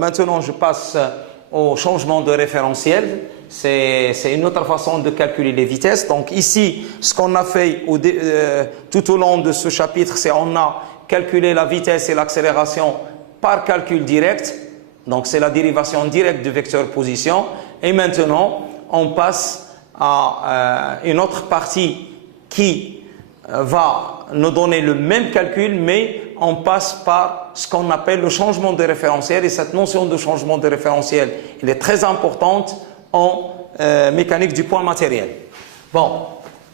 Maintenant, je passe au changement de référentiel. C'est une autre façon de calculer les vitesses. Donc ici, ce qu'on a fait tout au long de ce chapitre, c'est on a calculé la vitesse et l'accélération par calcul direct. Donc c'est la dérivation directe du vecteur position. Et maintenant, on passe à une autre partie qui va nous donner le même calcul, mais on passe par ce qu'on appelle le changement de référentiel. Et cette notion de changement de référentiel, elle est très importante en mécanique du point matériel. Bon,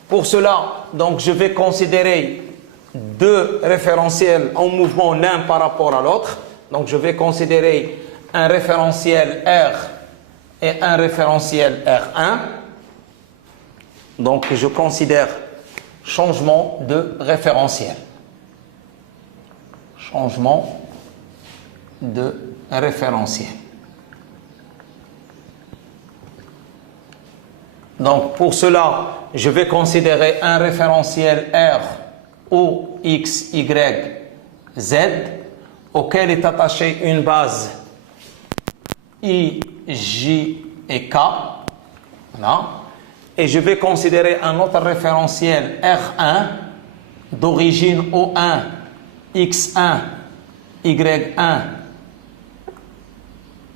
pour cela, donc je vais considérer deux référentiels en mouvement l'un par rapport à l'autre. Donc je vais considérer un référentiel R et un référentiel R1. Donc je considère changement de référentiel. Changement de référentiel. Donc pour cela, je vais considérer un référentiel R O, X, Y, Z auquel est attachée une base I, J et K. Voilà. Et je vais considérer un autre référentiel R1 d'origine O1, X1, Y1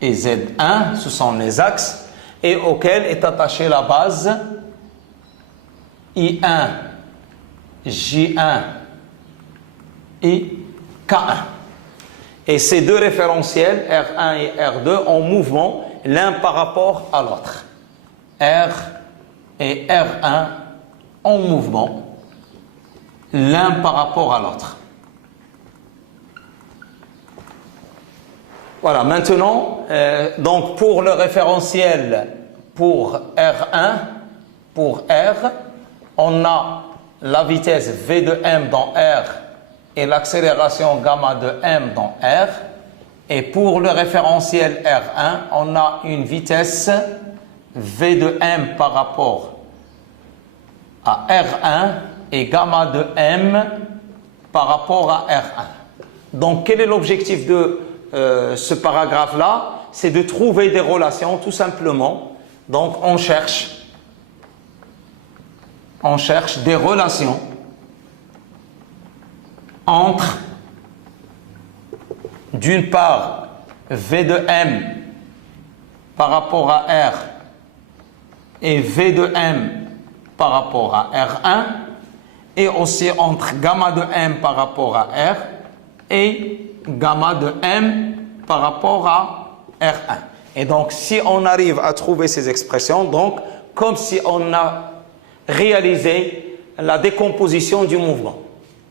et Z1, ce sont les axes, et auquel est attachée la base I1, J1 et K1. Et ces deux référentiels, R1 et R2, en mouvement l'un par rapport à l'autre. R et R1 en mouvement l'un par rapport à l'autre. Voilà, maintenant, donc pour le référentiel pour R1, pour R, on a la vitesse V de M dans R et l'accélération gamma de M dans R. Et pour le référentiel R1, on a une vitesse V de M par rapport à R1 et gamma de M par rapport à R1. Donc, quel est l'objectif de ce paragraphe-là? C'est de trouver des relations, tout simplement. Donc, on cherche des relations entre, d'une part, V de M par rapport à R et V de M par rapport à R1, et aussi entre gamma de M par rapport à R et gamma de M par rapport à R1. Et donc, si on arrive à trouver ces expressions, donc, comme si on a réalisé la décomposition du mouvement.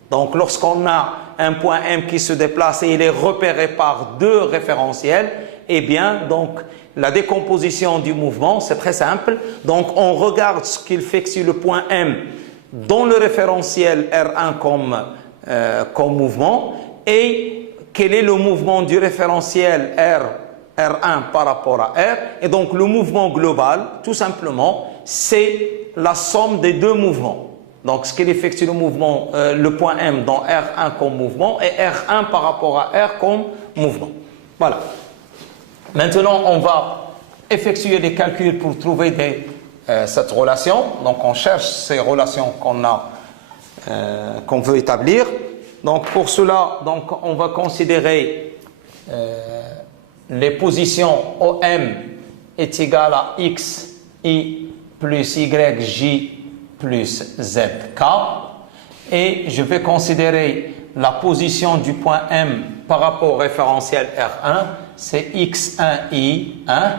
Donc, lorsqu'on a un point M qui se déplace et il est repéré par deux référentiels, eh bien, donc, la décomposition du mouvement, c'est très simple. Donc, on regarde ce qu'il fait sur le point M dans le référentiel R1 comme mouvement, et quel est le mouvement du référentiel R1 par rapport à R. Et donc, le mouvement global, tout simplement, c'est la somme des deux mouvements. Donc, ce qu'il effectue le mouvement, le point M dans R1 comme mouvement et R1 par rapport à R comme mouvement. Voilà. Maintenant, on va effectuer des calculs pour trouver cette relation. Donc, on cherche ces relations qu'on veut établir. Donc, pour cela, donc, on va considérer les positions OM est égal à X, I plus Y, J plus ZK. Et je vais considérer la position du point M par rapport au référentiel R1. C'est X1, I1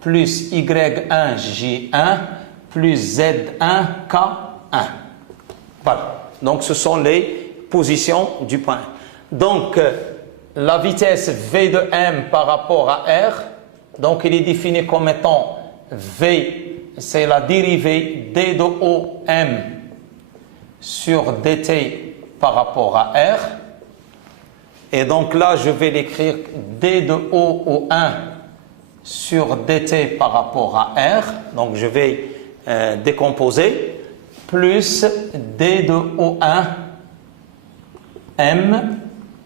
plus Y1, J1 plus Z1, K1. Voilà. Donc, ce sont les position du point. Donc, la vitesse V de M par rapport à R, donc il est défini comme étant V, c'est la dérivée d de OM sur dt par rapport à R. Et donc là, je vais l'écrire d de O 1 sur dt par rapport à R. Donc, je vais décomposer, plus d de O1 M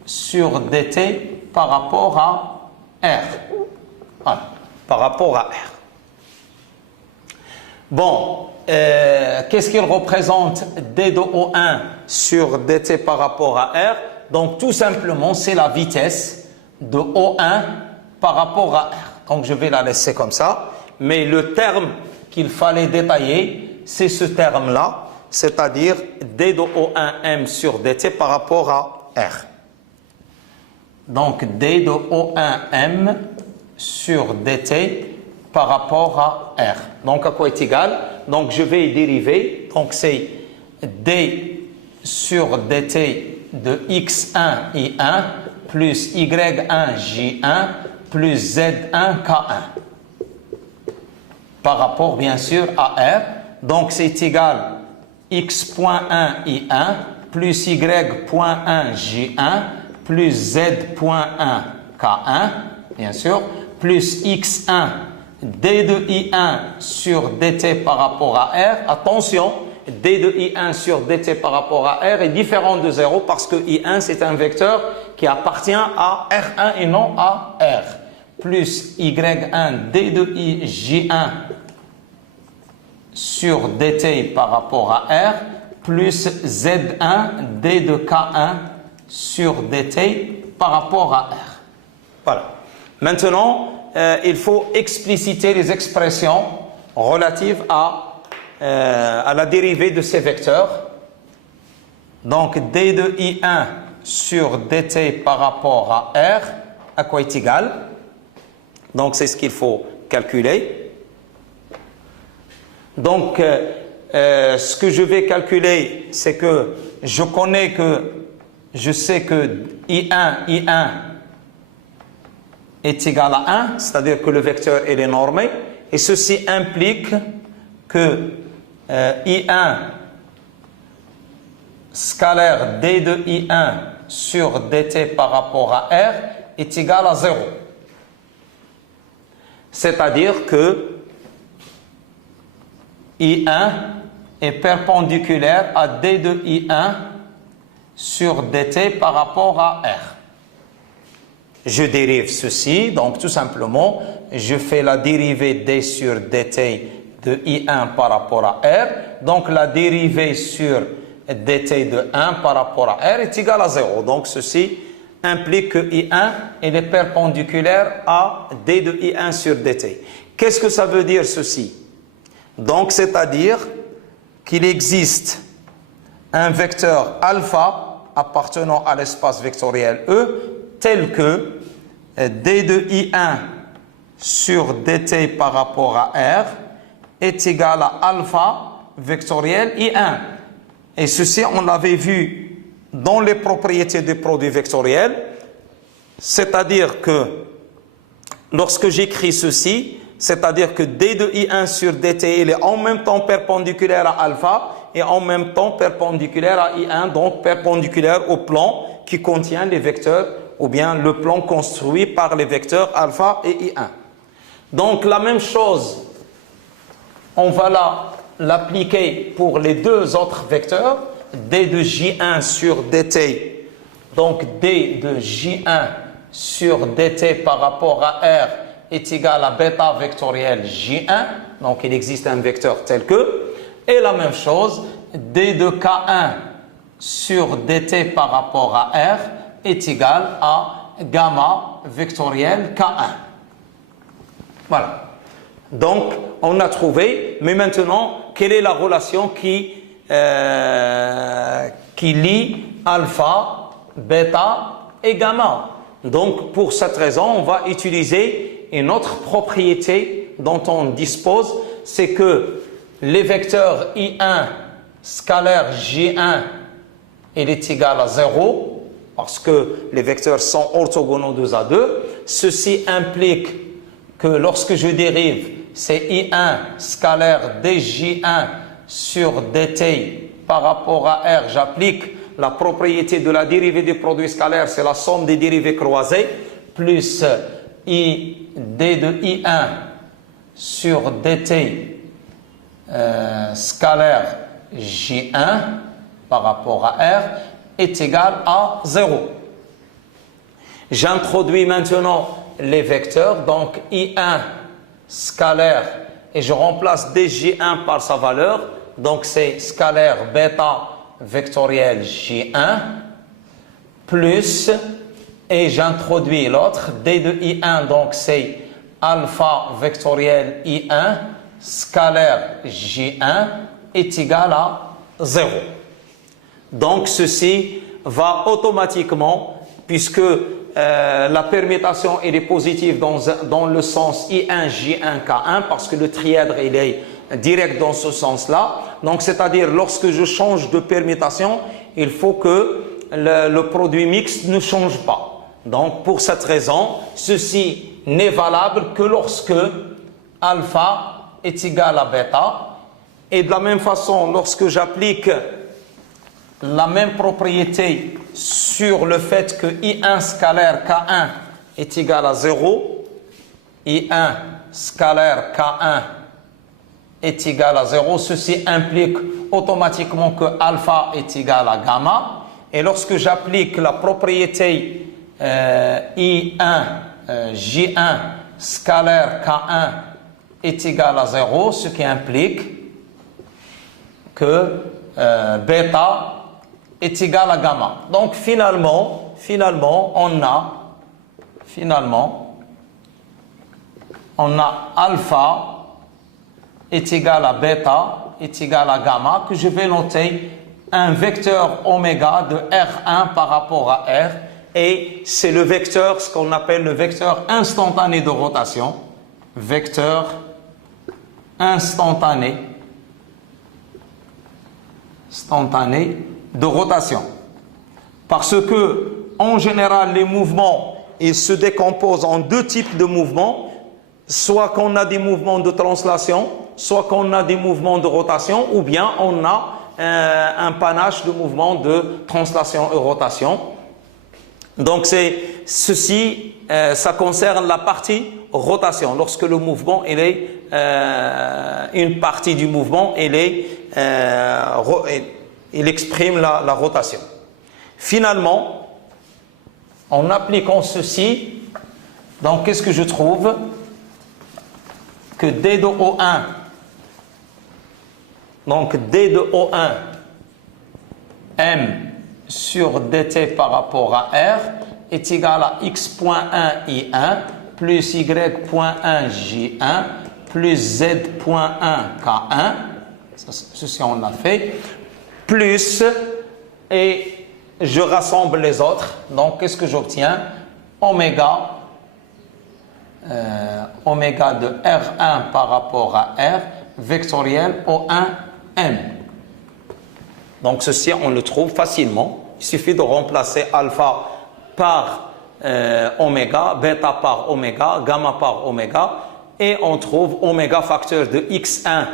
sur dt par rapport à R. Voilà, par rapport à R. Bon, qu'est-ce qu'il représente d de O1 sur dt par rapport à R? Donc, tout simplement, c'est la vitesse de O1 par rapport à R. Donc, je vais la laisser comme ça. Mais le terme qu'il fallait détailler, c'est ce terme-là, c'est-à-dire d de O1m sur dt par rapport à R. Donc, d de O1m sur dt par rapport à R. Donc, à quoi est égal? Donc, je vais dériver. Donc, c'est d sur dt de x1 i1 plus y1 j1 plus z1 k1 par rapport, bien sûr, à R. Donc, c'est égal x.1 i1 plus y.1 j1 plus z.1 k1, bien sûr, plus x1 d de i1 sur dt par rapport à R. Attention, d de i1 sur dt par rapport à R est différent de 0 parce que i1 c'est un vecteur qui appartient à R1 et non à R. Plus y1 d de i j1 sur dt par rapport à R plus z1 d de k1 sur dt par rapport à R. Voilà. Maintenant, il faut expliciter les expressions relatives à la dérivée de ces vecteurs. Donc, d de i1 sur dt par rapport à R, à quoi est égal? Donc, c'est ce qu'il faut calculer. Donc, ce que je vais calculer, c'est que je sais que I1 est égal à 1, c'est-à-dire que le vecteur est normé, et ceci implique que I1 scalaire d de I1 sur dt par rapport à R est égal à 0. C'est-à-dire que I1 est perpendiculaire à d de I1 sur dt par rapport à R. Je dérive ceci, donc tout simplement, je fais la dérivée d sur dt de I1 par rapport à R. Donc la dérivée sur dt de 1 par rapport à R est égale à 0. Donc ceci implique que I1 est perpendiculaire à d de I1 sur dt. Qu'est-ce que ça veut dire ceci? Donc c'est-à-dire qu'il existe un vecteur alpha appartenant à l'espace vectoriel E tel que d de I1 sur dt par rapport à R est égal à alpha vectoriel I1. Et ceci, on l'avait vu dans les propriétés des produits vectoriels, c'est-à-dire que lorsque j'écris ceci, c'est-à-dire que d de I1 sur dt, il est en même temps perpendiculaire à alpha et en même temps perpendiculaire à I1, donc perpendiculaire au plan qui contient les vecteurs, ou bien le plan construit par les vecteurs alpha et I1. Donc la même chose, on va l'appliquer pour les deux autres vecteurs, d de J1 sur dt, donc d de J1 sur dt par rapport à R est égal à bêta vectoriel J1, donc il existe un vecteur tel que, et la même chose, d de K1 sur dt par rapport à R est égal à gamma vectoriel K1. Voilà. Donc, on a trouvé, mais maintenant, quelle est la relation qui lie alpha, bêta et gamma? Donc, pour cette raison, on va utiliser une autre propriété dont on dispose, c'est que les vecteurs I1 scalaire J1, il est égal à 0, parce que les vecteurs sont orthogonaux 2 à 2. Ceci implique que lorsque je dérive, c'est I1 scalaire dJ1 sur dt par rapport à R, j'applique la propriété de la dérivée du produit scalaire, c'est la somme des dérivées croisées, plus I d de I1 sur dt scalaire J1 par rapport à R est égal à 0. J'introduis maintenant les vecteurs. Donc I1 scalaire, et je remplace dj1 par sa valeur. Donc c'est scalaire bêta vectoriel j1 plus, et j'introduis l'autre, d de I1, donc c'est alpha vectoriel I1 scalaire j1 est égal à 0. Donc ceci va automatiquement, puisque la permutation elle est positive dans le sens I1 J1 K1, parce que le trièdre il est direct dans ce sens-là. Donc c'est-à-dire lorsque je change de permutation, il faut que le produit mixte ne change pas. Donc pour cette raison, ceci n'est valable que lorsque alpha est égal à bêta. Et de la même façon, lorsque j'applique la même propriété sur le fait que I1 scalaire K1 est égal à 0, I1 scalaire K1 est égal à 0, ceci implique automatiquement que alpha est égal à gamma. Et lorsque j'applique la propriété I1 J1 scalaire K1 est égal à 0, ce qui implique que bêta est égal à gamma. Donc finalement on a alpha est égal à bêta est égal à gamma, que je vais noter un vecteur oméga de R1 par rapport à R, et c'est le vecteur, ce qu'on appelle le vecteur instantané de rotation, vecteur instantané de rotation. Parce que, en général, les mouvements, ils se décomposent en deux types de mouvements, soit qu'on a des mouvements de translation, soit qu'on a des mouvements de rotation, ou bien on a un panache de mouvements de translation et rotation. Donc, ceci, ça concerne la partie rotation. Lorsque le mouvement, une partie du mouvement, il exprime la rotation. Finalement, en appliquant ceci, donc qu'est-ce que je trouve? Que d de O1, donc d de O1, M sur dt par rapport à R est égal à x.1 I1 plus y.1 J1 plus z.1 K1, ceci on l'a fait, plus, et je rassemble les autres, donc qu'est-ce que j'obtiens? Oméga de R1 par rapport à R vectoriel O1M. Donc ceci on le trouve facilement, il suffit de remplacer alpha par oméga, bêta par oméga, gamma par oméga, et on trouve oméga facteur de x1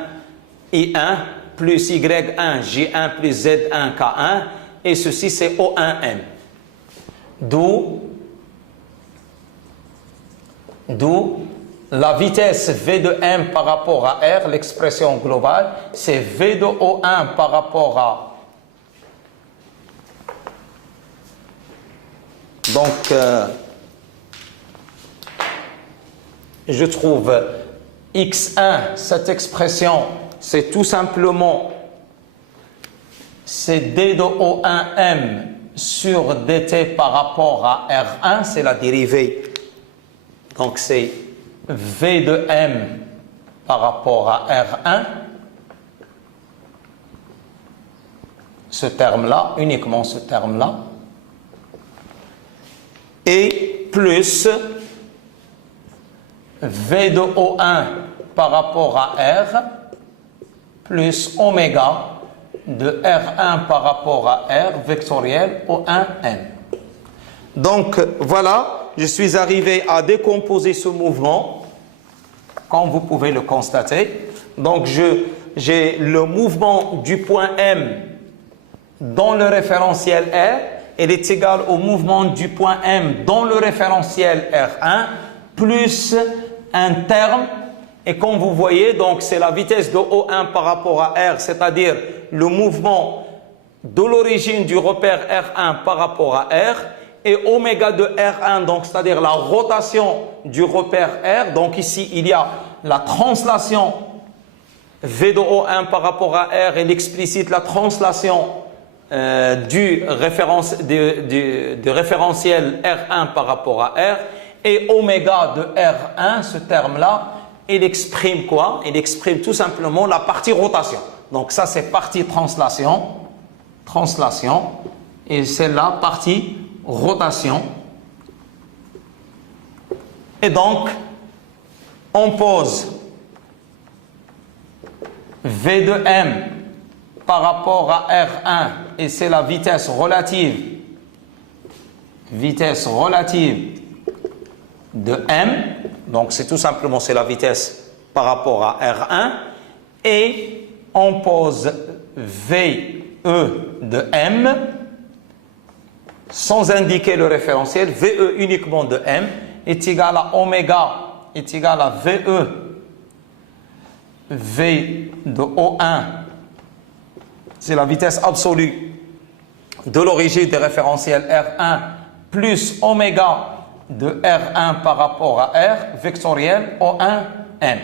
I1 plus y1 J1 plus z1 K1, et ceci c'est O1M. D'où la vitesse V de M par rapport à R, l'expression globale, c'est V de O1 par rapport à... Donc, je trouve X1, cette expression, c'est tout simplement, c'est D de O1M sur dt par rapport à R1, c'est la dérivée. Donc, c'est V de M par rapport à R1. Ce terme-là, uniquement ce terme-là. Et plus V de O1 par rapport à R plus oméga de R1 par rapport à R vectoriel O1M. Donc voilà, je suis arrivé à décomposer ce mouvement, comme vous pouvez le constater. Donc j'ai le mouvement du point M dans le référentiel R, il est égal au mouvement du point M dans le référentiel R1 plus un terme, et comme vous voyez, donc c'est la vitesse de O1 par rapport à R, c'est-à-dire le mouvement de l'origine du repère R1 par rapport à R, et oméga de R1, donc c'est-à-dire la rotation du repère R. Donc ici, il y a la translation V de O1 par rapport à R et l'explicite la translation du référentiel R1 par rapport à R. Et oméga de R1, ce terme-là, il exprime quoi? Il exprime tout simplement la partie rotation. Donc ça, c'est partie translation, et c'est la partie rotation. Et donc, on pose V de M par rapport à R1, et c'est la vitesse relative de M. Donc, c'est tout simplement, c'est la vitesse par rapport à R1. Et on pose VE de M sans indiquer le référentiel. VE uniquement de M est égal à oméga est égal à VE V de O1. C'est la vitesse absolue de l'origine des référentiels R1 plus oméga de R1 par rapport à R vectoriel O1M.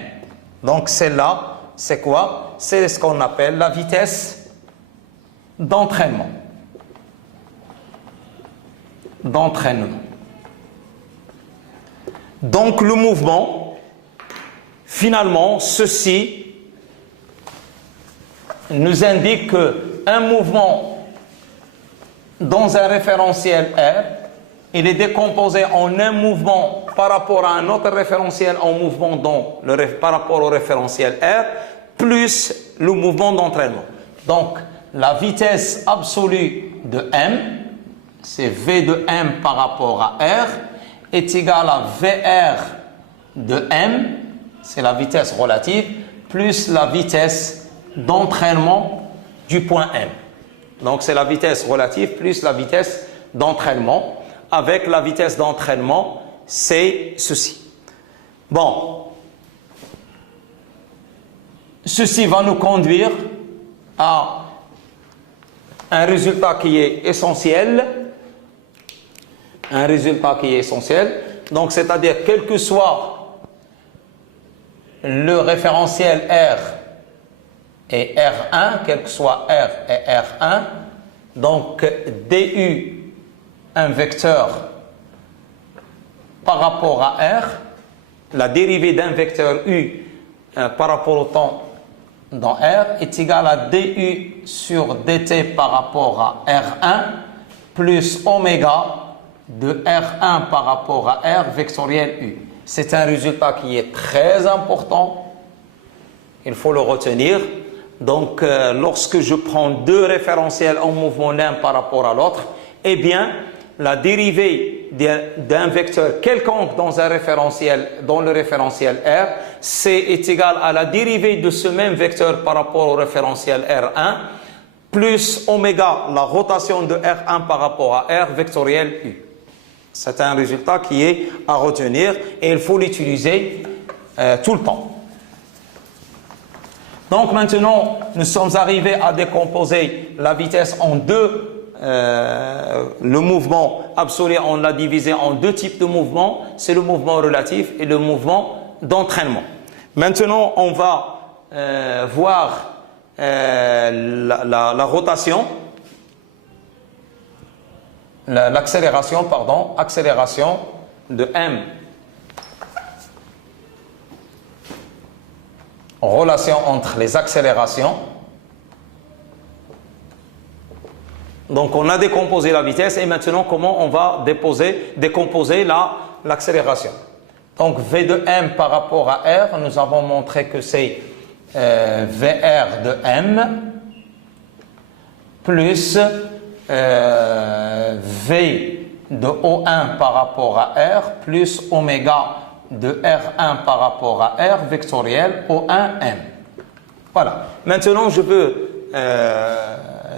Donc celle-là, c'est quoi? C'est ce qu'on appelle la vitesse d'entraînement. Donc le mouvement, finalement, ceci nous indique qu'un mouvement dans un référentiel R, il est décomposé en un mouvement par rapport à un autre référentiel en mouvement par rapport au référentiel R, plus le mouvement d'entraînement. Donc, la vitesse absolue de M, c'est V de M par rapport à R, est égale à VR de M, c'est la vitesse relative, plus la vitesse d'entraînement du point M. Donc, c'est la vitesse relative plus la vitesse d'entraînement. Avec la vitesse d'entraînement, c'est ceci. Bon. Ceci va nous conduire à un résultat qui est essentiel. Donc, c'est-à-dire, quel que soit le référentiel R et R1, quel que soit R et R1, donc DU, un vecteur par rapport à R, la dérivée d'un vecteur U par rapport au temps dans R est égale à du sur dt par rapport à R1 plus oméga de R1 par rapport à R vectoriel U. C'est un résultat qui est très important, il faut le retenir. Donc, lorsque je prends deux référentiels en mouvement l'un par rapport à l'autre, eh bien, la dérivée d'un vecteur quelconque dans le référentiel R, est égal à la dérivée de ce même vecteur par rapport au référentiel R1, plus oméga, la rotation de R1 par rapport à R vectoriel U. C'est un résultat qui est à retenir et il faut l'utiliser tout le temps. Donc maintenant, nous sommes arrivés à décomposer la vitesse en deux. Le mouvement absolu, on l'a divisé en deux types de mouvements, c'est le mouvement relatif et le mouvement d'entraînement. Maintenant, on va voir la rotation, l'accélération, accélération de M. Relation entre les accélérations. Donc, on a décomposé la vitesse et maintenant, comment on va décomposer l'accélération. Donc, V de M par rapport à R, nous avons montré que c'est VR de M plus V de O1 par rapport à R plus oméga de R1 par rapport à R vectoriel O1M. Voilà. Maintenant, je veux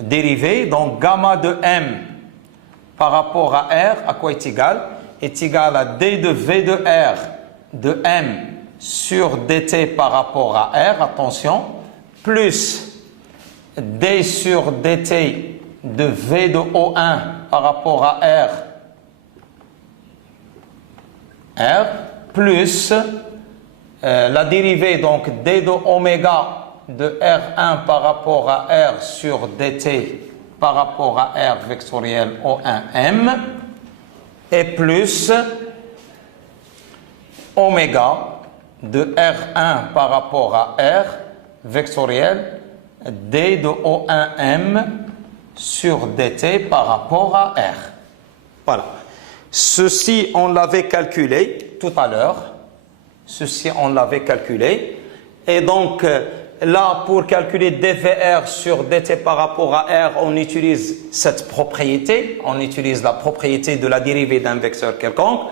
dériver. Donc, gamma de M par rapport à R, à quoi est égal? Est égal à D de V de R de M sur dt par rapport à R, attention, plus D sur dt de V de O1 par rapport à R R plus la dérivée donc d de oméga de R1 par rapport à R sur dt par rapport à R vectoriel O1M et plus oméga de R1 par rapport à R vectoriel d de O1M sur dt par rapport à R. Voilà. Ceci, on l'avait calculé tout à l'heure. Ceci, on l'avait calculé. Et donc, là, pour calculer dVR sur dt par rapport à R, on utilise cette propriété. On utilise la propriété de la dérivée d'un vecteur quelconque.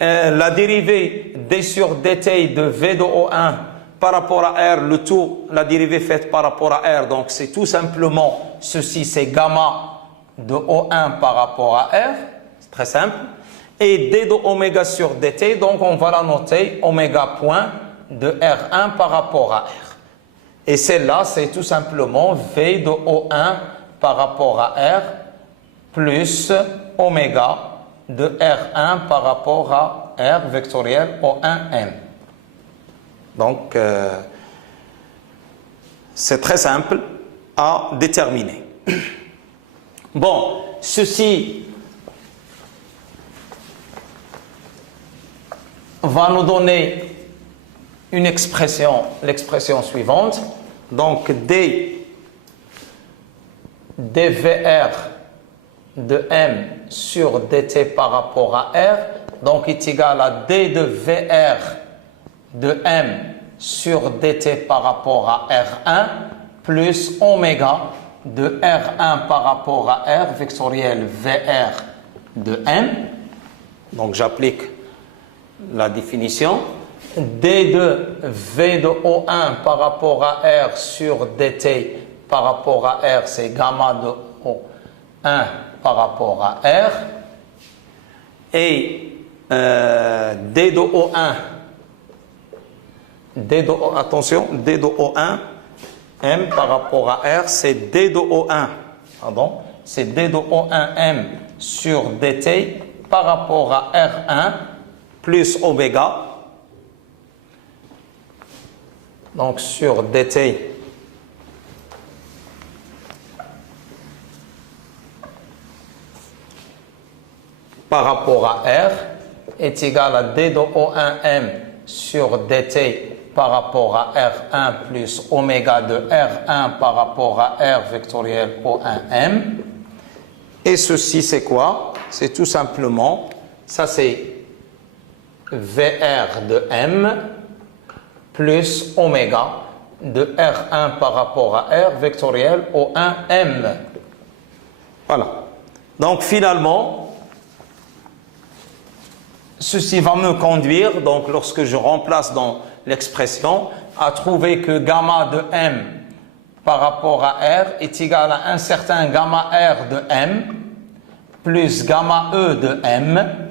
La dérivée d sur dt de v de O1 par rapport à R, le tout, la dérivée faite par rapport à R, donc c'est tout simplement, ceci c'est gamma de O1 par rapport à R, c'est très simple, et d de oméga sur dt, donc on va la noter oméga point de R1 par rapport à R. Et celle-là, c'est tout simplement V de O1 par rapport à R plus oméga de R1 par rapport à R vectoriel O1M. Donc, c'est très simple à déterminer. Bon, ceci va nous donner une expression, l'expression suivante. Donc, dVR de M sur dt par rapport à R, donc est égal à d de VR de M sur dt par rapport à R1 plus oméga de R1 par rapport à R vectoriel VR de M. Donc, j'applique la définition. D de V de O1 par rapport à R sur dt par rapport à R, c'est gamma de O1 par rapport à R. Et D de O1, attention, D de O1, M par rapport à R, c'est D de O1, pardon, c'est D de O1M sur dt par rapport à R1 plus oméga. Donc, sur dt par rapport à R est égal à d de O1M sur dt par rapport à R1 plus oméga de R1 par rapport à R vectoriel O1M. Et ceci, c'est quoi? C'est tout simplement, ça c'est VR de M plus oméga de R1 par rapport à R vectoriel O1M. Voilà. Donc finalement, ceci va me conduire, donc lorsque je remplace dans l'expression, à trouver que gamma de M par rapport à R est égal à un certain gamma R de M plus gamma E de M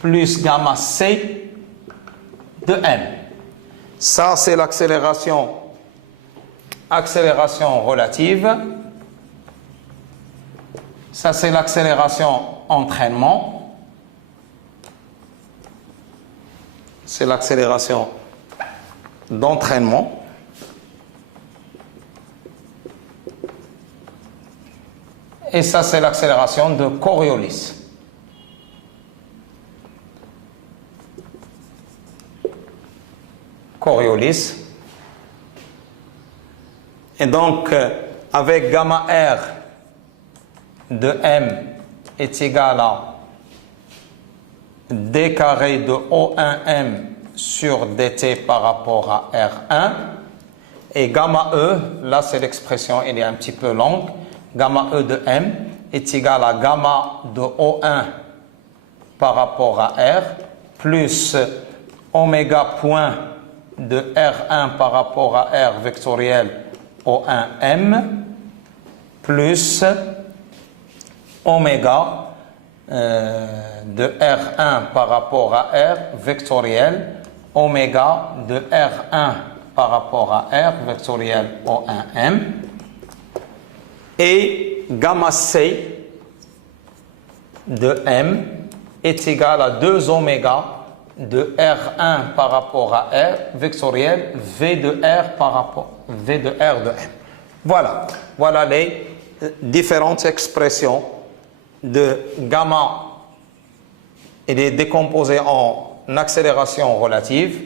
plus gamma C de M. Ça, c'est l'accélération relative. Ça, c'est l'accélération entraînement. C'est l'accélération d'entraînement. Et ça, c'est l'accélération de Coriolis. Coriolis. Et donc, avec gamma R de M est égal à d carré de O1M sur dt par rapport à R1. Et gamma E, là c'est l'expression, elle est un petit peu longue. Gamma E de M est égal à gamma de O1 par rapport à R plus oméga point de R1 par rapport à R vectoriel O1M plus oméga de R1 par rapport à R vectoriel oméga de R1 par rapport à R vectoriel O1M et gamma C de M est égal à 2 oméga de R1 par rapport à R vectoriel V de R par rapport V de R de M. Voilà. Voilà les différentes expressions de gamma. Il est décomposé en accélération relative,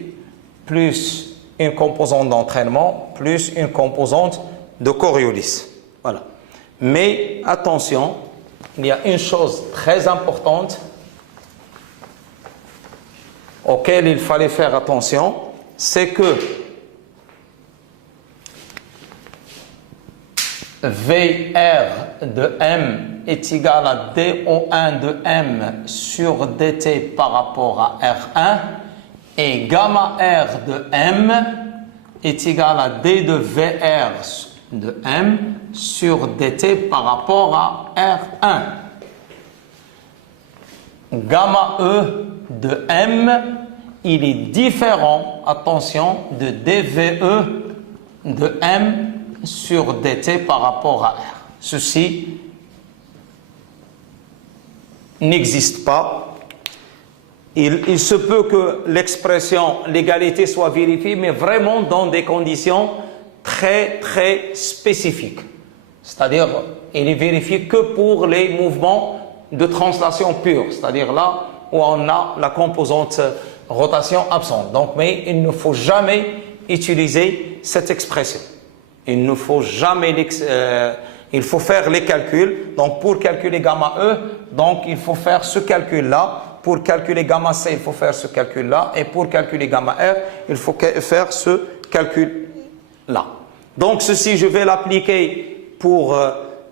plus une composante d'entraînement, plus une composante de Coriolis. Voilà. Mais attention, il y a une chose très importante auquel il fallait faire attention, c'est que VR de M est égal à DO1 de M sur DT par rapport à R1 et gamma R de M est égal à D de VR de M sur DT par rapport à R1. Gamma E de M, il est différent, attention, de DVE de M sur DT par rapport à R. Ceci n'existe pas. Il se peut que l'expression l'égalité soit vérifiée, mais vraiment dans des conditions très très spécifiques. C'est-à-dire, il est vérifié que pour les mouvements de translation pure, c'est-à-dire là où on a la composante rotation absente. Donc, mais il ne faut jamais utiliser cette expression. Il ne faut jamais, il faut faire les calculs. Donc, pour calculer gamma E, donc il faut faire ce calcul-là. Pour calculer gamma C, il faut faire ce calcul-là. Et pour calculer gamma R, il faut faire ce calcul-là. Donc, ceci, je vais l'appliquer pour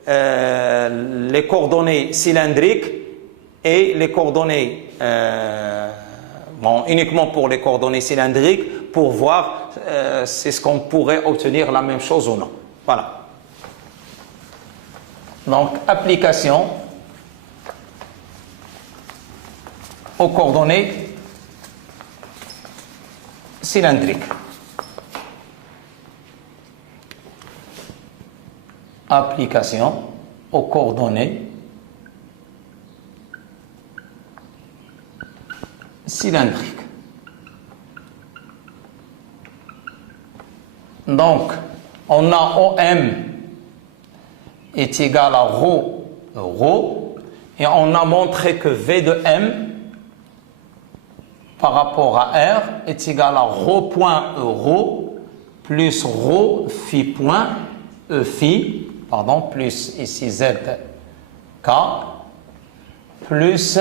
les coordonnées cylindriques et les coordonnées, uniquement pour les coordonnées cylindriques, pour voir si ce qu'on pourrait obtenir la même chose ou non. Voilà. Donc, application aux coordonnées cylindriques. Application aux coordonnées cylindriques. Donc, on a OM est égal à ρ, et on a montré que V de M par rapport à R est égal à ρ point ρ plus ρ phi point phi, plus ici Z K plus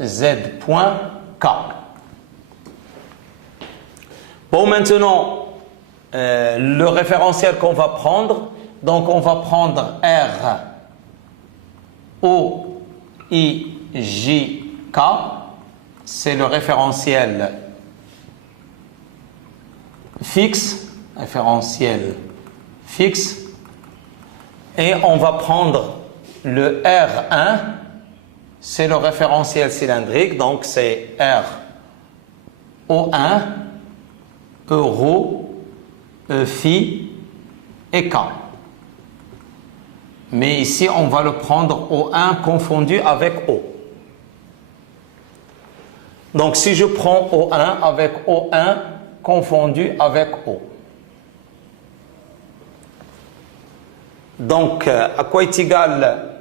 Z point K. Bon, maintenant, le référentiel qu'on va prendre, donc on va prendre R O I J K, c'est le référentiel fixe, et on va prendre le R1, c'est le référentiel cylindrique, donc c'est R O1, Euro, Phi et K. Mais ici, on va le prendre O1 confondu avec O. Donc, si je prends O1 avec O1 confondu avec O. Donc, à quoi est égal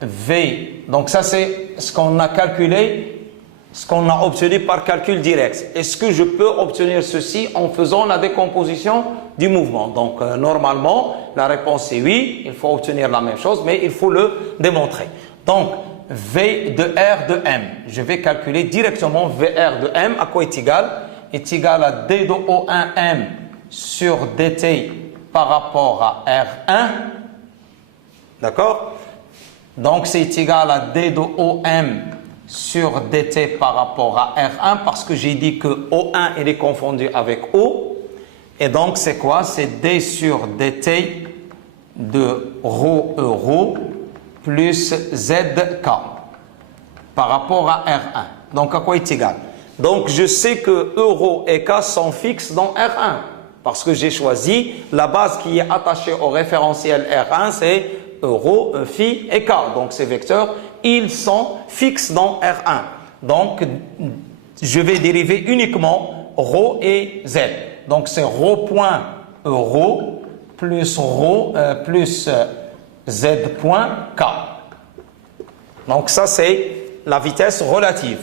V? Donc, ça, c'est ce qu'on a calculé, ce qu'on a obtenu par calcul direct. Est-ce que je peux obtenir ceci en faisant la décomposition du mouvement? Donc, normalement, la réponse est oui, il faut obtenir la même chose, mais il faut le démontrer. Donc, V de R de M. Je vais calculer directement VR de M. À quoi est égal? Est égal à D de O1M sur DT par rapport à R1. D'accord? Donc, c'est égal à D de OM sur DT par rapport à R1 parce que j'ai dit que O1 il est confondu avec O. Et donc, c'est quoi? C'est D sur DT de ρ plus ZK par rapport à R1. Donc, à quoi est égal? Donc, je sais que euro et K sont fixes dans R1 parce que j'ai choisi la base qui est attachée au référentiel R1, c'est euro, phi et K. Donc, ces vecteurs, ils sont fixes dans R1. Donc, je vais dériver uniquement ρ et z. Donc c'est ρ point ρ plus ρ plus z point k. Donc ça c'est la vitesse relative.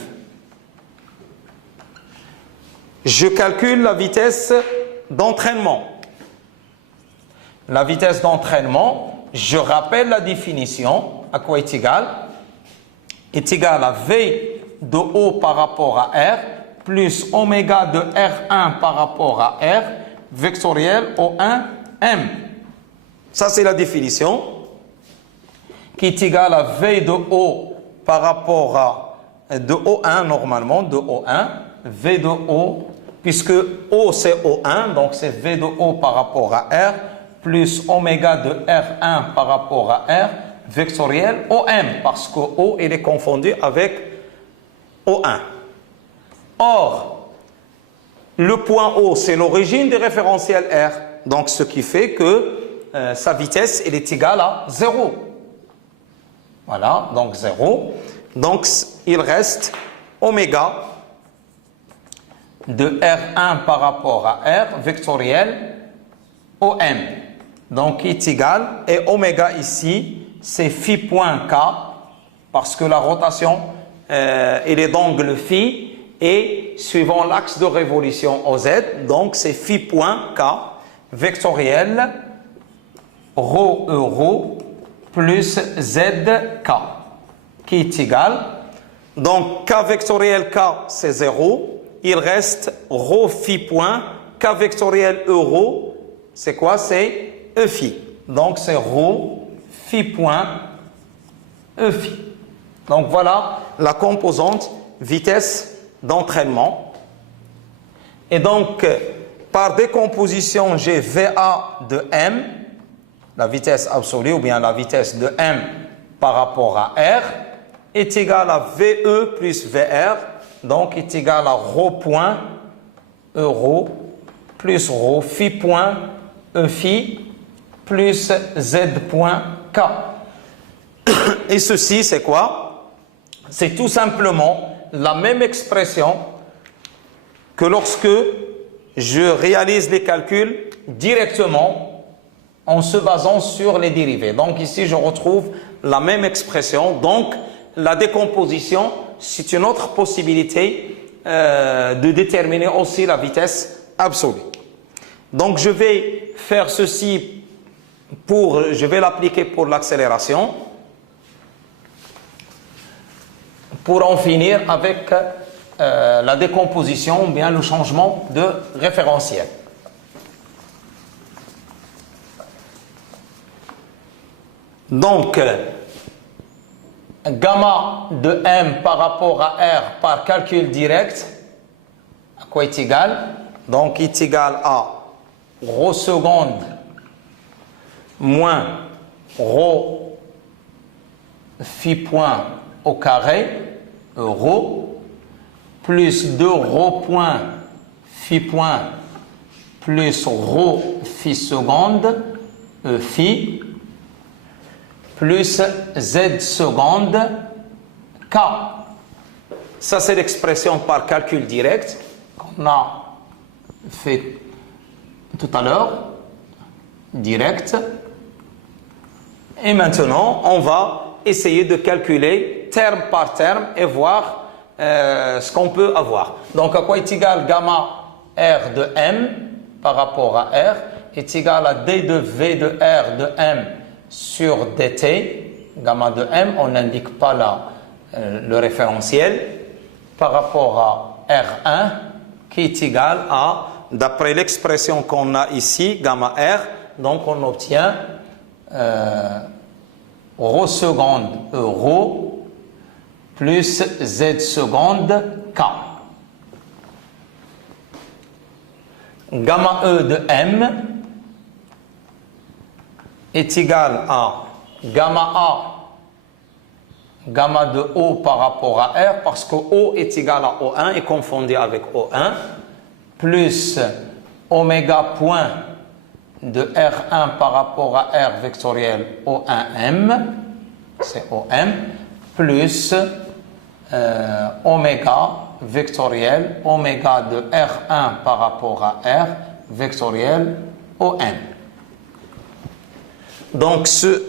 Je calcule la vitesse d'entraînement. La vitesse d'entraînement, je rappelle la définition, à quoi est égal? Est égal à V de O par rapport à R plus oméga de R1 par rapport à R vectoriel O1 M. Ça c'est la définition qui est égale à V de O par rapport à de O1 normalement, de O1, V de O, puisque O c'est O1, donc c'est V de O par rapport à R plus oméga de R1 par rapport à R vectoriel OM, parce que O il est confondu avec O1. Or, le point O c'est l'origine du référentiel R, donc ce qui fait que sa vitesse elle est égale à 0. Voilà, donc 0. Donc il reste oméga de R1 par rapport à R vectoriel OM. Donc, est égal, et oméga ici, c'est phi point k, parce que la rotation, elle est d'angle phi, et suivant l'axe de révolution OZ, donc c'est phi point k, vectoriel, ρ euro, plus zk, qui est égal. Donc, k vectoriel k, c'est 0, il reste ρ phi point, k vectoriel euro, c'est quoi? C'est E phi. Donc c'est ρ phi point E phi. Donc voilà la composante vitesse d'entraînement. Et donc par décomposition, j'ai VA de M, la vitesse absolue ou bien la vitesse de M par rapport à R, est égal à VE plus VR, donc est égal à ρ point euro plus ρ phi point E phi plus z point k. Et ceci, c'est quoi? C'est tout simplement la même expression que lorsque je réalise les calculs directement en se basant sur les dérivés. Donc ici, je retrouve la même expression. Donc, la décomposition, c'est une autre possibilité de déterminer aussi la vitesse absolue. Donc, je vais faire ceci je vais l'appliquer pour l'accélération, pour en finir avec la décomposition ou bien le changement de référentiel. Donc, gamma de M par rapport à R par calcul direct, à quoi est égal? Donc, est égal à ρ seconde moins ρ phi point au carré, euro, plus 2 ρ point phi point plus ρ phi seconde, phi, plus z seconde, k. Ça, c'est l'expression par calcul direct qu'on a fait tout à l'heure, direct. Et maintenant, on va essayer de calculer terme par terme et voir ce qu'on peut avoir. Donc, à quoi est égal gamma R de M par rapport à R est égal à D de V de R de M sur dt. Gamma de M, on n'indique pas le référentiel par rapport à R1 qui est égal à, d'après l'expression qu'on a ici, gamma R, donc on obtient ρ seconde euro plus z seconde k. Gamma E de M est égal à gamma A, gamma de O par rapport à R, parce que O est égal à O1 et confondu avec O1, plus oméga point de R1 par rapport à R vectoriel O1M, c'est OM, plus oméga vectoriel oméga de R1 par rapport à R vectoriel ON. Donc ce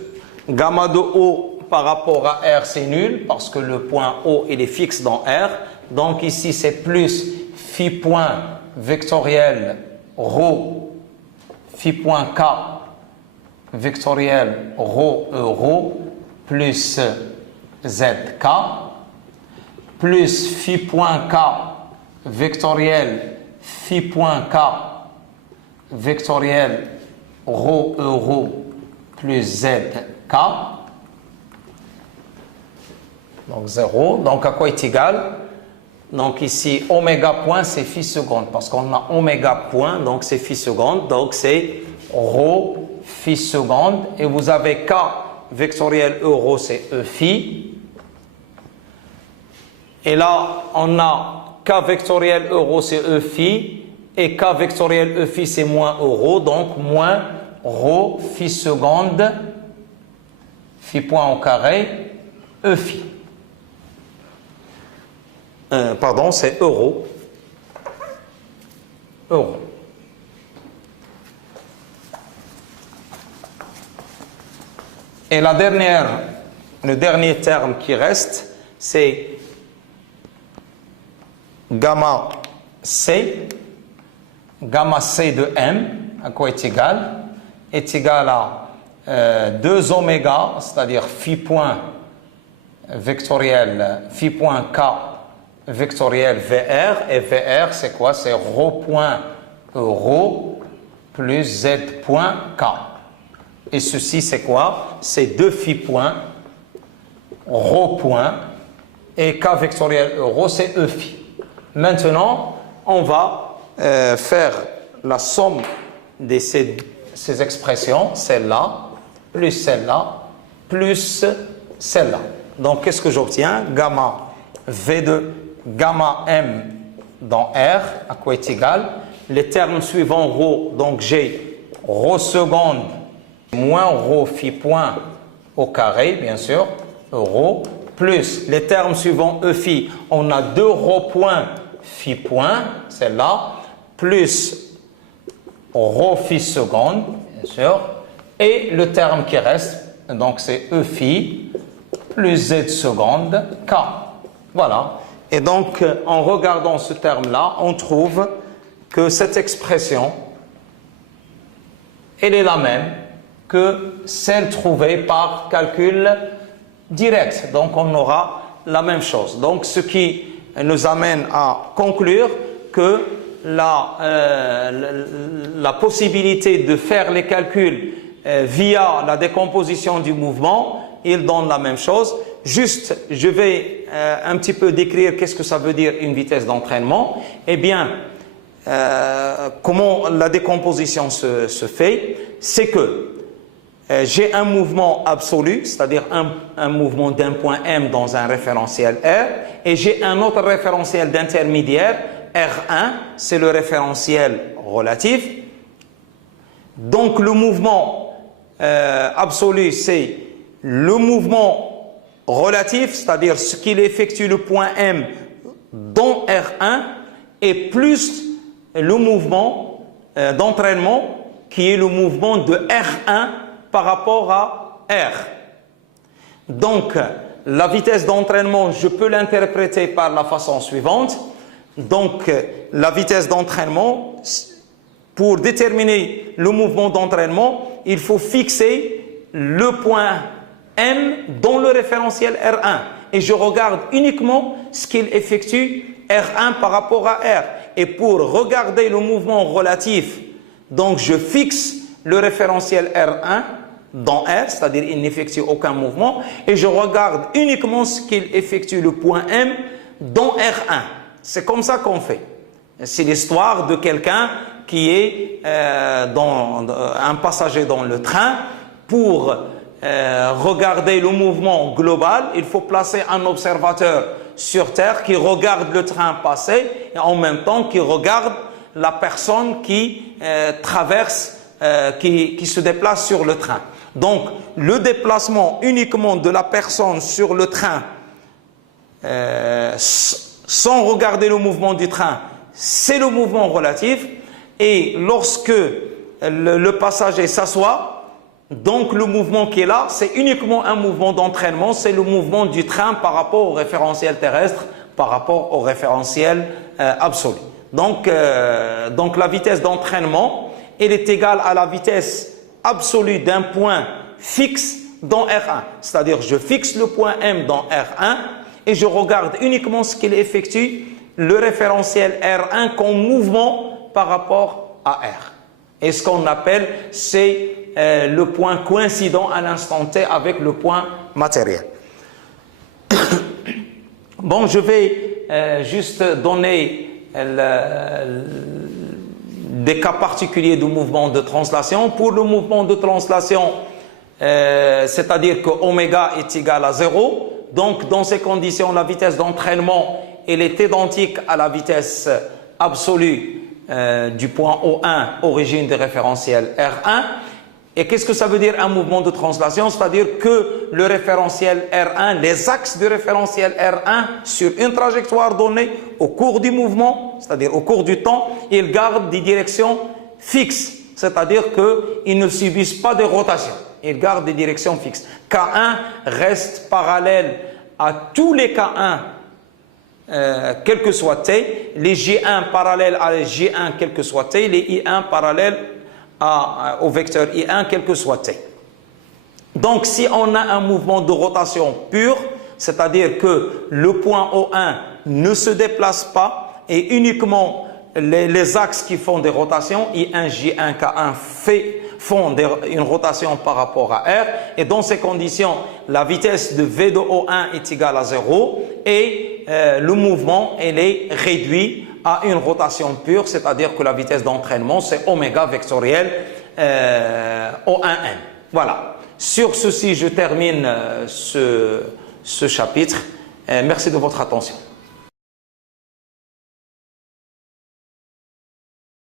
gamma de O par rapport à R c'est nul parce que le point O il est fixe dans R. Donc ici c'est plus phi point vectoriel ρ phi point K vectoriel ρ euro plus ZK plus phi point K vectoriel phi point K vectoriel ρ euro plus ZK. Donc 0. Donc à quoi est égal? Donc ici oméga point c'est phi seconde parce qu'on a oméga point donc c'est phi seconde donc c'est ρ phi seconde et vous avez K vectoriel euro c'est E phi et là on a K vectoriel euro c'est E phi et K vectoriel E phi c'est moins euro donc moins ρ phi seconde phi point au carré E phi. Pardon, c'est euro. Euro. Et le dernier terme qui reste, c'est gamma C. Gamma C de M, à quoi est égal? Est égal à 2 oméga, c'est-à-dire phi point vectoriel, phi point K vectoriel VR, et VR c'est quoi? C'est ρ point euro plus Z point K. Et ceci c'est quoi? C'est 2 phi point ρ point et K vectoriel euro c'est E phi. Maintenant on va faire la somme de ces expressions, celle-là plus celle-là plus celle-là. Donc qu'est-ce que j'obtiens? Gamma V de gamma M dans R, à quoi est égal? Les termes suivants ρ, donc j'ai ρ seconde moins ρ phi point au carré, bien sûr, euro, plus les termes suivants E phi, on a 2 ρ point phi point, celle-là, plus ρ phi seconde, bien sûr, et le terme qui reste, donc c'est E phi plus Z seconde K. Voilà. Et donc, en regardant ce terme-là, on trouve que cette expression, elle est la même que celle trouvée par calcul direct. Donc, on aura la même chose. Donc, ce qui nous amène à conclure que la possibilité de faire les calculs via la décomposition du mouvement, il donne la même chose. Juste, je vais un petit peu décrire qu'est-ce que ça veut dire une vitesse d'entraînement. Eh bien, comment la décomposition se fait? C'est que j'ai un mouvement absolu, c'est-à-dire un mouvement d'un point M dans un référentiel R, et j'ai un autre référentiel d'intermédiaire, R1, c'est le référentiel relatif. Donc le mouvement absolu, c'est le mouvement relatif, c'est-à-dire ce qu'il effectue le point M dans R1, et plus le mouvement d'entraînement qui est le mouvement de R1 par rapport à R. Donc, la vitesse d'entraînement, je peux l'interpréter par la façon suivante. Donc, la vitesse d'entraînement, pour déterminer le mouvement d'entraînement, il faut fixer le point M dans le référentiel R1. Et je regarde uniquement ce qu'il effectue R1 par rapport à R. Et pour regarder le mouvement relatif, donc je fixe le référentiel R1 dans R, c'est-à-dire il n'effectue aucun mouvement, et je regarde uniquement ce qu'il effectue le point M dans R1. C'est comme ça qu'on fait. C'est l'histoire de quelqu'un qui est un passager dans le train. Pour regarder le mouvement global, il faut placer un observateur sur Terre qui regarde le train passer et en même temps qui regarde la personne qui traverse, qui se déplace sur le train. Donc, le déplacement uniquement de la personne sur le train sans regarder le mouvement du train, c'est le mouvement relatif. Et lorsque le passager s'assoit, donc le mouvement qui est là, c'est uniquement un mouvement d'entraînement, c'est le mouvement du train par rapport au référentiel terrestre, par rapport au référentiel absolu. Donc la vitesse d'entraînement, elle est égale à la vitesse absolue d'un point fixe dans R1. C'est-à-dire, je fixe le point M dans R1 et je regarde uniquement ce qu'il effectue, le référentiel R1 comme mouvement par rapport à R. Et ce qu'on appelle, c'est le point coïncident à l'instant T avec le point matériel. Bon, je vais juste donner des cas particuliers de mouvement de translation. Pour le mouvement de translation, c'est-à-dire que oméga est égal à 0. Donc, dans ces conditions, la vitesse d'entraînement, elle est identique à la vitesse absolue du point O1, origine du référentiel R1. Et qu'est-ce que ça veut dire un mouvement de translation? C'est-à-dire que le référentiel R1, les axes du référentiel R1 sur une trajectoire donnée au cours du mouvement, c'est-à-dire au cours du temps, ils gardent des directions fixes. C'est-à-dire qu'ils ne subissent pas de rotation. Ils gardent des directions fixes. K1 reste parallèle à tous les K1 quel que soit T, les J1 parallèles à les J1 quel que soit T, les I1 parallèles au vecteur I1 quel que soit T. Donc si on a un mouvement de rotation pur, c'est-à-dire que le point O1 ne se déplace pas et uniquement les axes qui font des rotations, I1, J1, K1 font une rotation par rapport à R, et dans ces conditions, la vitesse de V de O1 est égale à 0 et le mouvement, elle est réduit à une rotation pure, c'est-à-dire que la vitesse d'entraînement, c'est oméga vectoriel O1n. Voilà. Sur ceci, je termine ce chapitre. Merci de votre attention.